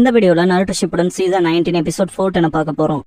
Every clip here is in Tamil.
இந்த வீடியோல நருட்டோ ஷிப்புடன் சீசன் 19 எபிசோட் 4 பார்க்க போறோம்.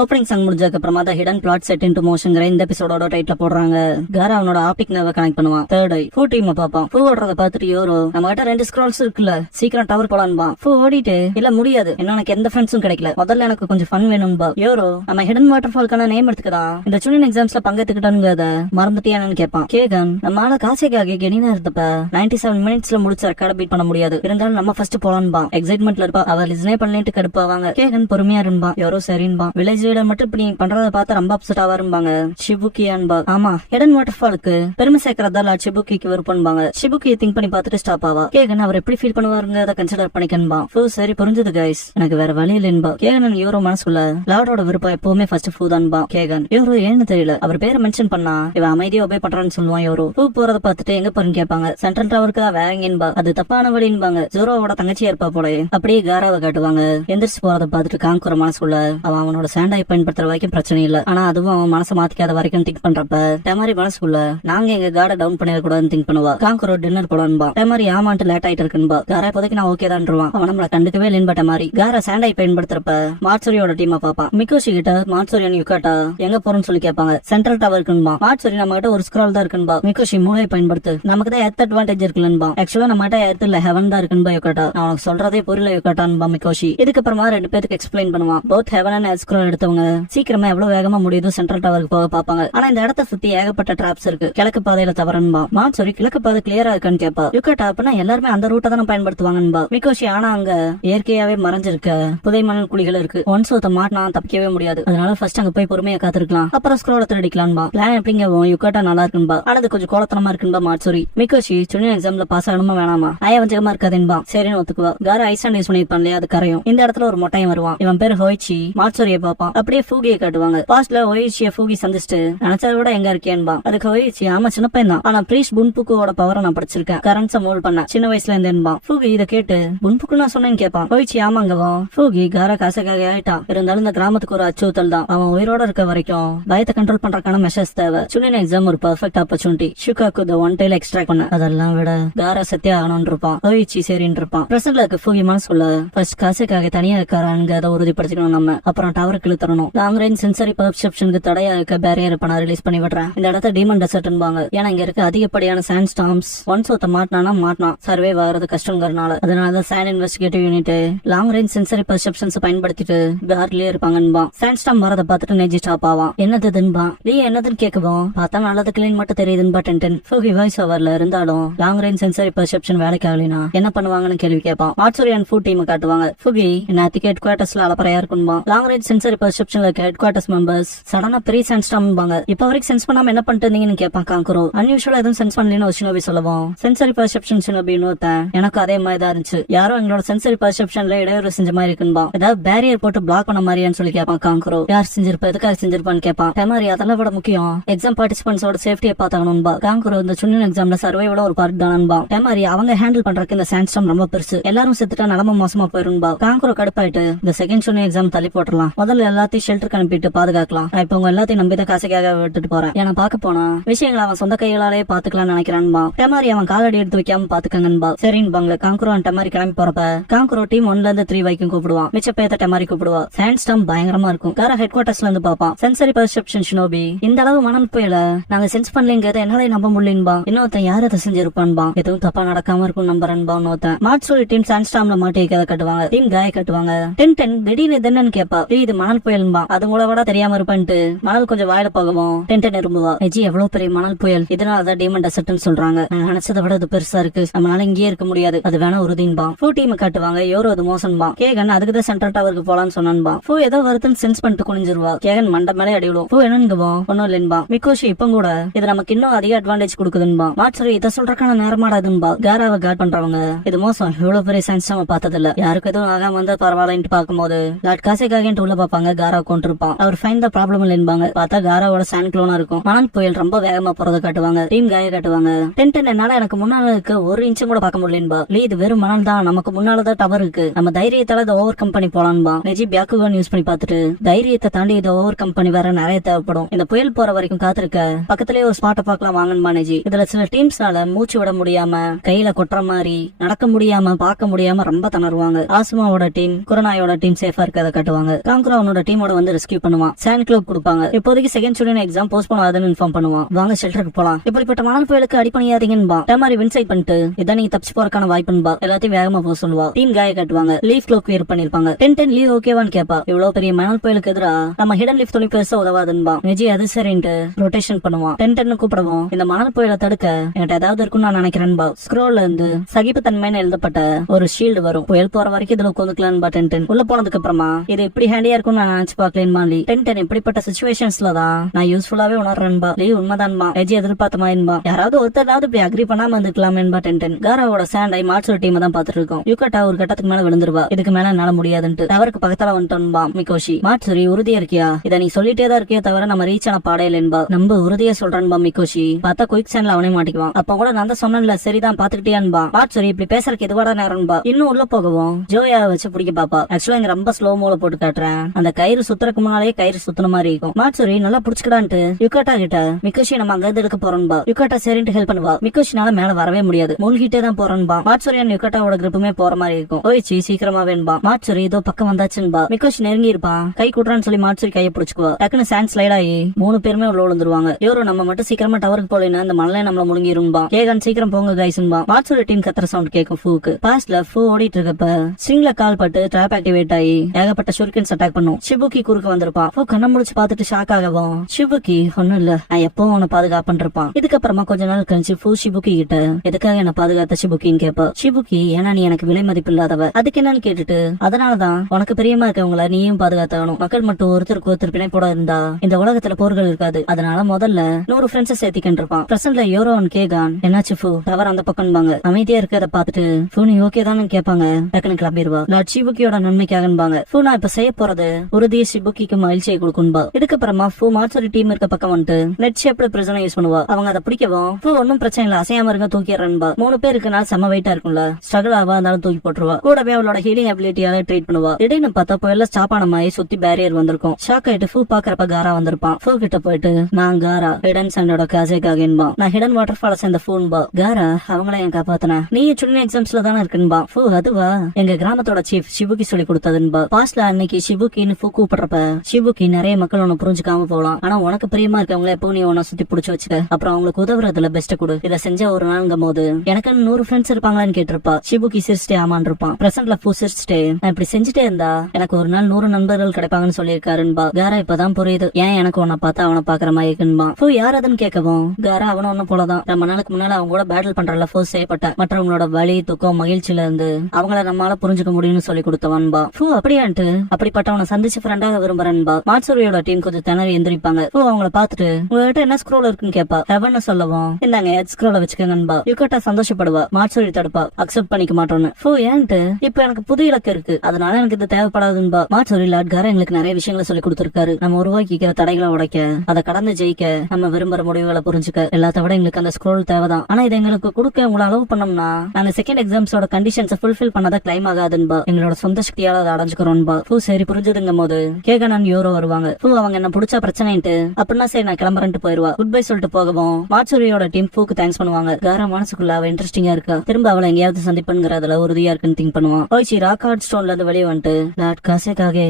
ஓப்பனிங் சாங் முடிஞ்சதுக்கு அப்புறமா தான் ஹிடன் பிளாட் செட் இன்டு மோஷன்ங்கிற இந்த எபிசோடோட டைட்டில் போடுறாங்க. காரா அவனோட ஆப்டிக் நர்வை கனெக்ட் பண்ணுவான். தேர்ட் ஐ ஃபூ டீம் பாப்பான். ஃபூ ஓடுறத பார்த்துட்டு யோரோ நம்ம கிட்ட 2 ஸ்க்ரால்ஸ் இருக்குல்ல, சீக்கிரம் டவர் போலான்பா. ஃபூ ஓடிட்டு இல்ல முடியாது, என்ன எனக்கு எந்த ஃப்ரெண்ட்ஸும் கிடைக்கல, முதல்ல எனக்கு கொஞ்சம் ஃபன் வேணும்பா. யோரோ நம்ம ஹிடன் வாட்டர் ஃபால்கான நேம் எடுத்துக்கலாம், இந்த ஜூனியர் எக்ஸாம்ஸ்ல பங்கெடுத்துக்கிட்டானுங்க மறந்துட்டியானு கேட்பான். கேகன் நம்மளால காசைக்காக கெனினா இருந்தப்ப 97 மினிட்ஸ்ல முடிச்ச ரெக்கார்ட் பீட் பண்ண முடியாது, இருந்தாலும் நம்ம ஃபர்ஸ்ட் போலான்பா. எக்ஸைட்மெண்ட்ல இருப்பா. அவர் லிஸ்னே பண்ணிட்டு கடுப்பாவாங்க. கேகன் பொறுமையா இருப்பா. யோரோ சரின்பா. வில்லேஜ் லீடர் மட்டும் இப்படி பண்றத பார்த்து ரொம்ப அப்செட் ஆவாரும்பாங்க. ஷிபுக்கி அன்பா ஆமா ஹிடன் வாட்டர் ஃபாலுக்கு பெருமை சேர்க்கறதால ஷிபுக்கிக்கு விருப்பம்பாங்க. ஷிபுக்கியை திங்க் பண்ணி பார்த்துட்டு ஸ்டாப் ஆவா. கேகன் அவர் எப்படி ஃபீல் பண்ணுவாருங்க அதை கன்சிடர் பண்ணிக்கன்பா. ஃபூ சரி புரிஞ்சது கைஸ், எனக்கு வேற வழி இல்லைன்பா. கேகன் யோரோ மனசுல லார்டோட விருப்பம் எப்பவுமே ஃபர்ஸ்ட் ஃபூ தான்பா. கேகன் யோரோ ஏன்னு தெரியல, அவர் பேரை மென்ஷன் பண்ணா இவன் அமைதியா ஒபே பண்றான்னு சொல்லுவான். யோரோ ஃபூ போறத பார்த்துட்டு எங்க போறேன்னு கேட்பாங்க. சென்ட்ரல் டவருக்கு தான் வேற எங்கேன்பா, அது தப்பான வழின்பாங்க. ஜோரோவோட தங்கச்சியா இருப்பா போல. அப்படியே காராவை காட்டுவாங்க. எந்திரிச்சு போறத பார்த்துட்டு காங்குற மனசுல அவன் அவனோட சாண்டாய் பயன்படுத்துற வரைக்கும் பிரச்சனை இல்ல, ஆனா அதுவும் அவன் மனசை மாத்திக்காத வரைக்கும் திங்க் பண்றப்ப டெமாரி மனசுக்குள்ள நாங்க எங்க கார்டை டவுன் பண்ணிடக்கூடாதுன்னு திங்க் பண்ணுவா. காங்கரோ டின்னர் போலான்பா. டெமாரி ஆமான்ட்டு லேட் ஆயிட்டு இருக்குன்பா. காரா இப்போதைக்கு நான் ஓகே தான்ருவான். அவன் நம்மள கண்டுக்கவே இல்லைன்பா. டெமாரி காரா சாண்டாய் பயன்படுத்துறப்ப மாட்சூரியோட டீமா பாப்பான். மிக்கோஷி கிட்ட மாட்சூரியன் யுகாட்டா எங்க போறோம்னு சொல்லி கேட்பாங்க. Central tower இருக்குன்பா. மாட்சூரி நம்ம கிட்ட ஒரு ஸ்க்ரால் தான் இருக்குன்பா. மிக்கோஷி மூளை பயன்படுத்து, நமக்கு தான் எர்த் அட்வான்டேஜ் இருக்குல்லன்பா. ஆக்சுவலா நம்ம கிட்ட எர்த் இல்ல ஹெவன் தான் இருக்குன்பா யுகாட்டா. நான் உனக்கு சொல்றதே புரியல யுகாட்டான்பா மிக்கோஷி. இதுக்கப்புறமா 2 பேருக்கு எக்ஸ்பிளைன் பண்ணுவான். Both heaven and earth scroll எடுத்தவங்க சீக்கிரமா எவ்வளவு வேகமா முடியுது சென்ட்ரல் டவருக்கு போக பாப்பாங்க. ஆனா இந்த இடத்த சுத்தி ஏகப்பட்ட டிராப்ஸ் இருக்கு, கிழக்கு பாதையில தவறன்பா. மாட்சூரி கிழக்கு பாதை கிளியரா இருக்கான்னு கேப்பா. யுகாட்டா அப்பனா எல்லாருமே அந்த ரூட்டை தானே பயன்படுத்துவாங்கன்பா. மிக்கோஷி ஆனா அங்க இயற்கையாவே மறைஞ்சிருக்க புதை மணல் குழிகள் இருக்கு, ஒன்ஸ் ஒருத்த மாட்டினா தப்பிக்கவே முடியாது, அதனால ஃபர்ஸ்ட் அங்க போய் பொறுமையா காத்திருக்கலாம், அப்புறம் ஸ்க்ரோல திருடிக்கலாம்பா. பிளான் எப்படிங்க யுகாட்டா நல்லா இருக்குன்பா, ஆனது கொஞ்சம் கோலத்தனமா இருக்குன்பா. மாட்சூரி மிக்கோஷி ஜூனியர் எக்ஸாம்ல பாஸ் ஆகணுமா வேணாமா, அயவஞ்சகமா இருக்காதுன்பா. சரின்னு ஒத்துக்குவா. கார ஐஸ்லாண்ட் யூஸ் பண்ணிருப்பான் இல்லையா, அது கரையும். இந்த இடத்துல ஒரு மொட்டையும் வருவான். இவன் பேரு ஹோய்ச்சி. மாட்சூரியை பாப்பான். அப்படியே ஃபூகியை காட்டுவாங்க. பாஸ்ட்ல ஹோய்ச்சியை ஃபூகி சந்திச்சுட்டு நினைச்சத விட எங்க இருக்கேன்பா. அதுக்கு ஹோய்ச்சி ஆமா சின்ன பையன் தான், ஆனா பிரீஷ் புன்புக்குவோட பவரை நான் படிச்சிருக்கேன், கரண்ட்ஸ மோல்ட் பண்ண சின்ன வயசுல இருந்தேன்பா. ஃபூகி இதை கேட்டு புன்புக்கு நான் சொன்னேன்னு கேட்பான். ஹோய்ச்சி ஆமாங்கவோ. ஃபூகி கார காசைக்காக ஆயிட்டான், இருந்தாலும் இந்த கிராமத்துக்கு ஒரு அச்சுறுத்தல் தான், அவன் உயிரோட இருக்க வரைக்கும் பயத்தை கண்ட்ரோல் பண்றதுக்கான மெஷர்ஸ் தேவை. ஜூனியர் எக்ஸாம் ஒரு perfect opportunity. Shukaku the one tail extract பண்ண, அதெல்லாம் விட கார சத்தியா ஆகணும்னு இருப்பான். ஹோய்ச்சி சரின்னு இருப்பான். பிரசன்ட்ல இருக்க ஃபூகி மனசுக்குள்ள ஃபர்ஸ்ட் காசைக்காக தனியா இருக்காரான்னு அதை உறுதிப்படுத்திக்கணும் நம்ம, அப்புறம் டவருக்கு இழுத்தரணும். லாங் ரேஞ்ச் சென்சரி பர்செப்ஷனுக்கு தடையா இருக்க பேரியர் இப்ப நான் ரிலீஸ் பண்ணி விடுறேன். இந்த இடத்த டீமன் டெசர்ட்ன்பாங்க, ஏன்னா இங்க இருக்க அதிகப்படியான சாண்ட் ஸ்டார்ம்ஸ் ஒன்ஸ் ஒருத்த மாட்டினா சர்வே ஆகிறது கஷ்டங்கிறனால. அதனால sand investigative unit long range sensory perceptions பயன்படுத்திட்டு பேர்லயே இருப்பாங்கன்பா. சாண்ட் ஸ்டார்ம் வரத பார்த்துட்டு நெஜி ஸ்டாப் ஆவான். என்னதுன்பா. நீ என்னதுன்னு கேட்கவும் பார்த்தா நல்லது கிளீன் மட்டும் தெரியுதுன்பா. டென்டன் ஃபூகி வாய்ஸ் ஓவர்ல இருந்தாலும் லாங் ரேஞ்ச் சென்சரி பர்செப்ஷன் வேலைக்கு ஆகலினா என்ன பண்ணுவாங்கன்னு கேள்வி கேட்பான். மாட்சூரி அண்ட் ஃபூ டீம் காட்டுவாங்க. ஃபூகி நேத்திக்கு ஹெட் குவார்டர்ஸ்ல அலப்பறையா இருக்கும்பா. லாங் ரேஞ்ச் சென்சரி பர்செப்ஷன்ல இருக்க ஹெட் குவார்டர்ஸ் மெம்பர்ஸ் சடனா பெரிய சாண்ட் ஸ்டார்ம்பாங்க. இப்ப வரைக்கும் சென்ஸ் பண்ணாம என்ன பண்ணிட்டு இருந்தீங்கன்னு கேட்பான் காங்கரோ. அன்யூஷுவலா எதுவும் சென்ஸ் பண்ணலன்னு ஒரு ஷினோபி சொல்லுவோம். சென்சரி பர்செப்ஷன் ஷினோபி இன்னொருத்தன் எனக்கு அதே மாதிரி தான் இருந்துச்சு, யாரும் எங்களோட சென்சரி பர்செப்ஷன்ல இடையூறு செஞ்ச மாதிரி இருக்குன்பா. ஏதாவது பேரியர் போட்டு பிளாக் பண்ண மாதிரியான்னு சொல்லி கேட்பான் காங்கரோ. யார் செஞ்சிருப்பா, எதுக்காக செஞ்சிருப்பான்னு கேட்பான். டெமாரி அதெல்லாம் விட முக்கியம் எக்ஸாம் பார்ட்டிசிபென்ட்ஸோட சேஃப்டியை பார்த்தாங்கணும்பா. காங்கரோ இந்த ஜூனியர் எக்ஸாம்ல சர்வைவோட ஒரு பார்ட் தானன்பா. டெமாரி அவங்க ஹேண்டில் பண்றதுக்கு இந்த சாண்ட் ஸ்டார்ம் ரொம்ப பெருசு, எல்லாரும் செத்துட்டா நிலம மோசமா போயிரும்பா. காங்கரோ கடுப்பாயிட்டு இந்த செகண்ட் ஜூனியர் எக்ஸாம் தள்ளி போட்டுலாம், முதல்ல எல்லாத்தையும் ஷெல்டருக்கு அனுப்பிட்டு பாதுகாக்கலாம், நான் இப்ப உங்க எல்லாத்தையும் நம்பி தான் காசைக்காக விட்டுட்டு போறேன், ஏன்னா பாக்க போனா விஷயங்களை அவன் சொந்த கைகளாலே பாத்துக்கலாம்னு நினைக்கிறான்பா. டெமாரி அவன் காலடி எடுத்து வைக்காம பாத்துக்கங்கன்பா. சரின்பாங்க. காங்கரோ அண்ட் டெமாரி கிளம்பி போறப்ப காங்கரோ டீம் 1ல இருந்து 3 வரைக்கும் கூப்பிடுவான். மிச்ச பேத்த டெமாரி கூப்பிடுவா. சாண்ட் ஸ்டார்ம் பயங்கரமா இருக்கும். கார ஹெட் குவார்டர்ஸ்ல இருந்து பாப்பான். சென்சரி பர்செப்ஷன் ஷினோபி இந்த அளவு மனம் புயல நாங்க சென்ஸ் பண்ணலங்கிறத என்னால நம்ப முடியலன்பா. இன்னொருத்தன் யார் அதை செஞ்சிருப்பான்பா, எதுவும் தப்பா நடக்காம இருக்கும் நம்பரன்பா. இன்னொருத்தன் மாட்சூரி டீம் சாண்ட் ஸ்டார்ம்ல மாட்டிக்கிறத கட்டுவாங்க. டீம் காய கட்டுவாங்க. டென் திடீர்னு என்னன்னு கேப்பா. இது மணல் புயல்பா, அது கூட விட தெரியாம இருப்பான்ட்டு மணல் கொஞ்சம் வாயில போகவும் டென்டன் இரும்புவா. நெஜி எவ்வளவு பெரிய மணல் புயல், இதனாலதான் டீமன் டெசர்ட்னு சொல்றாங்க, நான் நினைச்சதை விட அது பெருசா இருக்கு, நம்மளால இங்கேயே இருக்க முடியாது, அது வேணா உறுதின்பா. ஃபூ டீம் காட்டுவாங்க. யோரோ அது மோசன்பா. கேகன் அதுக்குதான் சென்ட்ரல் டவருக்கு போலான்னு சொன்னான்பா. ஃபூ ஏதோ வருதுன்னு சென்ஸ் பண்ணிட்டு குனிஞ்சிருவா. கேகன் மண்ட மேலே அடிவிடும். ஃபூ என்னங்குவோம் ஒன்னும் இல்லைன்பா. மிக்கோஷி இப்ப கூட இது நமக்கு இன்னும் அதிக அட்வான்டேஜ் கொடுக்குதுன்பா. மாட்சூரி இதை சொல்றக்கான நேரமாடாதுன்பா. காராவை காட் பண்றவங்க இது மோசம், இவ்வளவு பெரிய சயின்ஸ் நம்ம பார்த்தது இல்ல, யாருக்கு எதுவும் ஆகாம வந்து பரவாயில்லன்ட்டு பாக்கும்போது லாட் காசைக்காக உள்ள பாப்பாங்க. காரா கொண்டிருப்பான். அவர் ஃபைன் த ப்ராப்ளம் இல்லைன்பாங்க. பார்த்தா காராவோட சாண்ட் க்ளோனா இருக்கும். மணல் புயல் ரொம்ப வேகமா போறத காட்டுவாங்க. டீம் காய காட்டுவாங்க. டென்டன் என்னால எனக்கு முன்னால இருக்க ஒரு இன்ச்சும் கூட பார்க்க முடியலன்பா. இது வெறும் மணல் தான், நமக்கு முன்னாலதான் டவர் இருக்கு, நம்ம தைரியத்தால இதை ஓவர் கம் பண்ணி போலான்பா. நெஜி பியாக்குகான் யூஸ் பண்ணி பார்த்துட்டு தைரியத்தை தாண்டி இதை ஓவர் கம் பண்ணி வர நிறைய தேவைப்படும். இந்த புயல் போற வரைக்கும் காத்திருக்க பக்கத்திலேயே ஒரு ஸ்பாட்டை பார்க்கலாம் வாங்கன்பா நெஜி. இதுல சில டீம்ஸ்னால மூச்சு விட முடியாம கையில கொட்டுற மாதிரி நடக்க முடியாம பார்க்க முடியாம ரொம்ப தணருவாங்க. ஆசுமாவோட டீம் குரநாயோட டீம் சேஃபா இருக்கதை காட்டுவாங்க. காங்குரா அவனோட டீமோட வந்து ரெஸ்கியூ பண்ணுவான். சாண்ட் கிளப் கொடுப்பாங்க. இப்போதைக்கு செகண்ட் ஸ்டூடெண்ட் எக்ஸாம் போஸ்ட்போன் ஆகுதுன்னு இன்ஃபார்ம் பண்ணுவான். வாங்க ஷெல்டருக்கு போலாம், இப்படிப்பட்ட மணல் புயலுக்கு அடிப்பணியாதீங்கன்பா. டமாரி வின்சைட் பண்ணிட்டு இதான் நீங்க தப்பிச்சு போறக்கான வாய்ப்புன்பா. எல்லாத்தையும் வேகமா போக சொல்லுவா. டீம் காய காட்டுவாங்க. லீவ் க்ளோக் வியர் பண்ணிருப்பாங்க. டென் லீவ் ஓகேவான்னு கேப்பா. இவ்வளவு பெரிய மணல் புயலுக்கு எதிரா நம்ம ஹிடன் லீஃப் துணி பெருசா உதவாதுன்பா. நெஜி அது சரின்ட்டு ரொட்டேஷன் பண்ணுவான். டென் கூப்பிடுவோம். இந்த மணல் புயலை தடுக்க என்கிட்ட ஏதாவது இருக்குன்னு நான் நினைக்கிறேன்பா. ஸ்க்ரோல்ல இருந்து சகிப்புத்தன்மைன்னு எழுதப்பட்ட ஒரு ஷீல்டு வரும். புயல் போற வரைக்கும் இதுல உட்காந்துக்கலான்பா. டென் உள்ள போனதுக்கு அப்புறமா இது எப்படி ஹேண்டியா இருக்கும்னு நான் நினைச்சு பாக்கலேன்பா. டென் இப்படிப்பட்ட சிச்சுவேஷன்ஸ்ல தான் நான் யூஸ்ஃபுல்லாவே உணர்றேன்பா. லீவ் உண்மைதான்பா. நெஜி எதிர்பார்த்த மாதிரின்பா. யாராவது ஒருத்தராவது இப்படி அக்ரி பண்ணாம இருந்துக்கலாமேன்பா. டென் காராவோட சாண்டை மாட்சோட டீம் தான் பாத்துட்டு இருக்கோம். யுகட்டா ஒரு கட்டத்துக்கு மேல விழுந்துருவா. இதுக்கு மேல என்னால முடியாதுன்ட்டு டவருக்கு பக்கத்துல வந்துட்டோன்பா. மிகோஷி மாட்சுரி உறுதியா இருக்கியா? இதை நீ சொல்லிட்டே தான் இருக்கியே தவிர நம்ம ரீச் ஆன பாடையிலன்பா. நம்ம உறுதியா சொல்றேன்பா. மிகோஷி பார்த்தா குயிக் சாண்ட்ல அவனே மாட்டிக்குவான். அப்ப கூட நான் தான் சொன்னேன்ல, சரிதான் பாத்துக்கிட்டியான்பா. மாட்சுரி இப்படி பேசுறதுக்கு எதுவாட நேரம்பா. இன்னும் உள்ள போகவும் ஜோயா வச்சு பிடிக்க பாப்பா. ஆக்சுவலா இங்க ரொம்ப ஸ்லோ மோல போட்டு காட்டுறேன். அந்த கயிறு சுத்துறதுக்கு முன்னாலே கயிறு சுத்தின மாதிரி இருக்கும். மாட்சுரி நல்லா புடிச்சுக்கடான்ட்டு யுகட்டா கிட்ட மிகோஷி நம்ம அங்க இருந்து எடுக்க போறோம்பா. யுகட்டா சரின்ட்டு ஹெல்ப் பண்ணுவா. மிகோஷினால மேல வரவே முடியாது, மூழ்கிட்டே தான் போறோம்பா. மாட்சுரியான் யுகட்டாவோட கிரிப்புமே போற மாதிரி இருக்கும். ஓய்ச்சி சீக்கிரமா வேணும்பா. மாட்சுரி இதோ பக்கம் வந்தாச்சுன்பா. மிகோஷி நெருங்கி இருப்பான். கை கூட்டுறான்னு சொல்லி மாட்சுரி கையை பிடிச்சுக்குவா. டக்குன்னு சாண்ட் ஸ்லைட் ஆகி 3 பேருமே உள்ள விழுந்துருவாங்க. இவரும் நம்ம மட்டும் சீக்கிரமா டவருக்கு போலன்னு அந்த மணலே நம்மள முழுங்கிரும்பா. கேகன் சீக்கிரம் போங்க கைஸ்ன்பா. மாட்சுரி டீம் கத்துற சவுண்ட் கேட்கும் ஃபூக்கு. பாஸ்ட்ல ஃபூ ஓடிட்டு இருக்கப்ப ஸ்ட்ரிங்ல கால் பட்டு ட்ராப் ஆக்டிவேட் ஆகி ஏகப்பட்ட ஷுரிகன்ஸ் அட்டாக் பண்ணும். ஷிபுக்கி குறுக்க வந்திருப்பான். ஃபூ கண்ண முடிச்சு பாத்துட்டு ஷாக் ஆகவும் ஷிபுக்கி ஒண்ணும் இல்ல, நான் எப்பவும் உன்னை பாதுகாப்புன்னு இருப்பான். இதுக்கப்புறமா கொஞ்ச நாள் கழிச்சு ஃபூ ஷிபுக்கி கிட்ட எதுக்காக என்ன பாதுகாத்த ஷிபுக்கின்னு கேப்பா. ஷிபுக்கி ஏன்னா நீ எனக்கு விலை மதிப்பு இல்லாதவ, அதுக்கு என்னன்னு கேட்டுட்டு அதனாலதான் உனக்கு பிரியமா இருக்கவங்கள நீயும் பாதுகாத்தாகணும். மக்கள் மட்டும் ஒருத்தருக்கு ஒருத்தர் பிணைப்போட இருந்தா இந்த உலகத்துல போர்கள் இருக்காது. அதனால முதல்ல 100 ஃப்ரெண்ட்ஸை சேர்த்திக்கிட்டு இருப்பான். பிரசன்ட்ல யோரோ அண்ட் கேகான் என்னாச்சு ஃபூ டவர் அந்த பக்கம்பாங்க. அமைதியா இருக்கிறத பாத்துட்டு ஃபூ நீ ஓகே தானு கேட்பாங்க. டக்குனு கிளம்பிடுவா. லார்ட் ஷிபுக்கியோட நன்மைக்காகன்பாங்க. ஃபூ நான் இப்ப செய்ய போறது உறுதியை ஷிபுக்கிக்கு மகிழ்ச்சியை கொடுக்கும்பா. இதுக்கப்புறமா ஃபூ மாட்சுரி டீம் இருக்க பக்கம் வந்துட்டு நெட் ஷேப்ல பிரிசனை யூஸ் பண்ணுவா. அவங்க அதை பிடிக்கவும் ஃபூ ஒன்னும் பிரச்சனை இல்ல, அசையாம இருக்க தூக்கிடுறன்பா. 3 பேர் இருக்கனால செம்ம வெயிட்டா இருக்கும்ல, ஸ்ட்ரகிள் ஆவா இருந்தாலும் தூக்கி போட்டுருவா. கூடவே அவளோட ஹீலிங் அபிலிட்டியால ட்ரீட் பண்ணுவா. திடீர்னு பார்த்தா புயல்ல ஸ்டாப் ஆன மாதிரி சுத்தி பேரியர் வந்திருக்கும். ஷாக் ஆயிட்டு ஃபூ பாக்குறப்ப காரா வந்திருப்பான். ஃபூ கிட்ட போயிட்டு நான் காரா ஹிடன் சாண்டோட காசேக்காகன்பா. நான் ஹிடன் வாட்டர் ஃபால சேர்ந்த ஃபூன்பா. காரா அவங்கள என் காப்பாத்தினா நீ சுடுன எக்ஸாம்ஸ்ல தானே இருக்குன்பா. ஃபூ அதுவா எங்க கிராமத்தோட சீஃப் ஷிபுக்கி சொல்லி கொடுத்ததுன்பா. பாஸ்ட்ல அன்னைக்கு ஷிபுக்கின்னு ஃபூ கூப்பிடுறப்ப ஷிபுக்கி நிறைய மக்கள் உன்னை புரிஞ்சுக்காம போகலாம், ஆனா உனக்கு பிரியமா இருக்கவங்கள எப்போ நீ உன்னை சுத்தி புடிச்சு வச்சுக்க, அப்புறம் அவங்களுக்கு உதவுறதுல பெஸ்ட் கொடு. இதை செஞ்ச ஒரு நாளுங்கும் போது எனக்கு 100 ஃப்ரெண்ட்ஸ் இருப்பாங்களான்னு கேட்டிருப்பா. ஷிபுக்கி சிரிச்சிட்டே ஆமான் இருப்பான். பிரசன்ட்ல ஃபூ சிரிச்சிட்டே நான் இப்படி செஞ்சுட்டே இருந்தா எனக்கு ஒரு நாள் 100 நண்பர்கள் கிடைப்பாங்கன்னு சொல்லியிருக்காருன்பா. காரா இப்பதான் புரியுது ஏன் எனக்கு உன்னை பார்த்தா அவனை பாக்குற மாதிரி இருக்குன்பா. ஃபூ யார் அதுன்னு கேட்கவும் காரா அவனும் ஒன்னும் போலதான் ரொம்ப நாளுக்கு முன்னால அவங்க கூட பேட்டில் பண்றல ஃபோர்ஸ் செய்யப்பட்ட மற்றவங்களோட வலி துக்கம் மகிழ்ச்சியில இருந்து அவங்கள நம்மளால புரிஞ்சுக்க முடியும்னு சொல்லி கொடுத்தவன்பா. ஃபூ அப்படியான்ட்டு அப்படிப்பட்டவனை சந்திச்சு ஃப்ரெண்டாக விரும்புறேன்பா. மாட்சுரியோட டீம் கொஞ்சம் திணறி எந்திரிப்பாங்க. ஃபூ அவங்கள பாத்துட்டு உங்ககிட்ட என்ன ஸ்க்ரோல் இருக்குன்னு கேப்பா. ஹெவன்னு சொல்லவும் இந்தாங்க எட் ஸ்க்ரோல வச்சுக்கங்கன்பா. யுகட்டா சந்தோஷப்படுவா. மாட்சுரி தடுப்பா. அக்செப்ட் பண்ணிக்க மாட்டோன்னு. ஃபூ ஏன்ட்டு இப்ப எனக்கு புது இலக்கு இருக்கு, அதனால எனக்கு இது தேவைப்படாதுன்பா. மாட்சுரி லார்ட் காரா எங்களுக்கு நிறைய விஷயங்களை சொல்லி கொடுத்திருக்காரு. நம்ம உருவாக்கிக்கிற தடைகளை உடைக்க, அதை கடந்து ஜெயிக்க, நம்ம விரும்புற முடிவுகளை புரிஞ்சுக்க எல்லாத்த விட எங்களுக்கு அந்த ஸ்க்ரோல் தேவைதான். ஆனா இதை எங்களுக்கு கொடுக்க உங்களை அலோவ் பண்ணோம்னா நாங்க செகண்ட் எக்ஸாம்ஸோட கண்டிஷன்ஸ் ஃபுல்ஃபில் பண்ணாத கிளைம் ஆகாதுன்பா. எங்களோட சொந்த சக்தியால அதை அடைஞ்சுக்கிறோம்பா. ஃபூ சரி புரிஞ்சுதுங்கும் போது கேகன் யோரோ வருவாங்க. ஃபூ அவங்க என்ன பிடிச்சா பிரச்சனைட்டு அப்படின்னா சரி நான் கிளம்புறேன்ட்டு போயிருவா. குட் பை சொல்லிட்டு போகவும் மாட்சுரியோட டீம் ஃபூக்கு தேங்க்ஸ் பண்ணுவாங்க. காரா மனசுக்குள்ள அவ இன்ட்ரெஸ்டிங்கா இருக்கா, திரும்ப அவளை எங்கேயாவது சந்திப்புங்கிறதுல உறுதியா இருக்குன்னு திங்க் பண்ணுவான். ஓய்ச்சி ராக் ஹார்ட் ஸ்டோன்ல இருந்து வெளியே வந்துட்டு லார்ட் காசேக்காக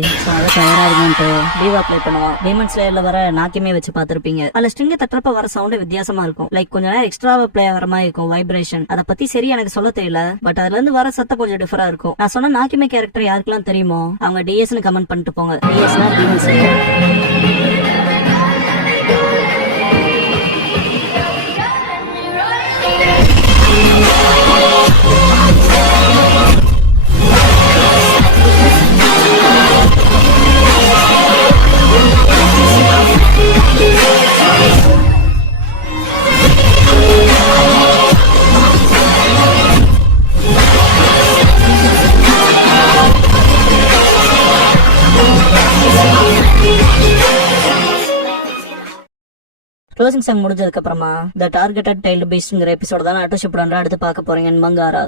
தயாராகுன்ட்டு டீவா பிளே பண்ணுவான். டீமன் ஸ்லேயர்ல வர நாக்கியமே வச்சு பாத்திருப்பீங்க. அதுல ஸ்ட்ரிங்க தட்டுறப்ப வர சவுண்ட் வித்தியாசமா இருக்கும். லைக் கொஞ்ச நேரம் எக்ஸ்ட்ராவா பிளே ஆகிற மாதிரி இருக்கும். வைப்ரேஷன் அதை பத்தி சரி எனக்கு சொல்ல தெரியல, பட் அதுல இருந்து வர சத்தம் கொஞ்சம் டிஃபரா இருக்கும். நான் சொன்ன நாக்கிமே கேரக்டர் யாருக்கெல்லாம் தெரியுமோ அவங்க டிஎஸ்னு கமெண்ட் பண்ணிட்டு போங்க. டிஎஸ்னா Demon Slayer. Yeah. Closing song முடிஞ்சதுக்கு அப்புறமா த டார்கெட்டட் டைல்டு பீஸ்ட்ங்கிற எபிசோட தான் அட்டு ஷிப்டாண்டா அடுத்து பார்க்க போறீங்கன்னு மங்காரா.